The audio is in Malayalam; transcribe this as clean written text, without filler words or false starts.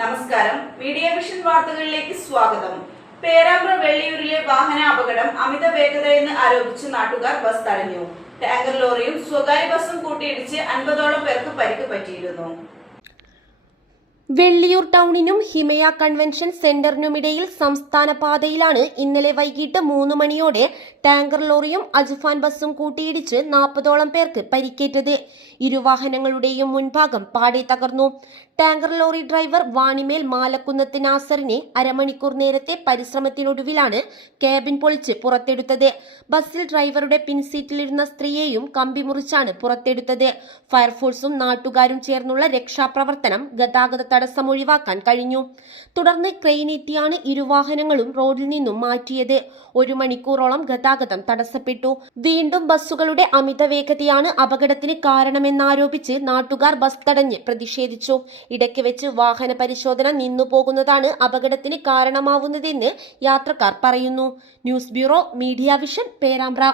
നമസ്കാരം, മീഡിയ വിഷൻ വാർത്തകളിലേക്ക് സ്വാഗതം. പേരാമ്പ്ര വെള്ളിയൂരിലെ വാഹന അപകടം അമിത വേഗതയെന്ന് ആരോപിച്ച് നാട്ടുകാർ ബസ് തടഞ്ഞു. ടാങ്കർ ലോറിയും സ്വകാര്യ ബസും കൂട്ടിയിടിച്ച് 50ഓളം പേർക്ക് പരിക്ക് പറ്റിയിരുന്നു. വെള്ളിയൂർ ടൗണിനും ഹിമയ കൺവെൻഷൻ സെന്ററിനുമിടയിൽ സംസ്ഥാന പാതയിലാണ് ഇന്നലെ വൈകിട്ട് 3 മണിയോടെ ടാങ്കർ ലോറിയും അജ്ഫാൻ ബസും കൂട്ടിയിടിച്ച് 40ഓളം പേർക്ക് പരിക്കേറ്റത്. ഇരുവാഹനങ്ങളുടെയും മുൻഭാഗം പാടെ തകർന്നു. ടാങ്കർ ലോറി ഡ്രൈവർ വാണിമേൽ മാലക്കുന്നത്ത് നാസറിനെ അരമണിക്കൂർ നേരത്തെ പരിശ്രമത്തിനൊടുവിലാണ് ക്യാബിൻ പൊളിച്ച് പുറത്തെടുത്തത്. ബസ്സിൽ ഡ്രൈവറുടെ പിൻസീറ്റിലിരുന്ന സ്ത്രീയെയും കമ്പി മുറിച്ചാണ് പുറത്തെടുത്തത്. ഫയർഫോഴ്സും നാട്ടുകാരും ചേർന്നുള്ള രക്ഷാപ്രവർത്തനം ഗതാഗത തടസ്സം ഒഴിവാക്കാൻ കഴിഞ്ഞു. തുടർന്ന് ക്രെയിനെത്തിയാണ് ഇരുവാഹനങ്ങളും റോഡിൽ നിന്നും മാറ്റിയത്. 1 മണിക്കൂറോളം ഗതാഗതം തടസ്സപ്പെട്ടു. വീണ്ടും ബസ്സുകളുടെ അമിത വേഗതയാണ് അപകടത്തിന് കാരണമെന്നാരോപിച്ച് നാട്ടുകാർ ബസ് തടഞ്ഞ് പ്രതിഷേധിച്ചു. ഇടയ്ക്ക് വെച്ച് വാഹന പരിശോധന നിന്നുപോകുന്നതാണ് അപകടത്തിന് കാരണമാവുന്നതെന്ന് യാത്രക്കാർ പറയുന്നു. News bureau, media vision, Perambra.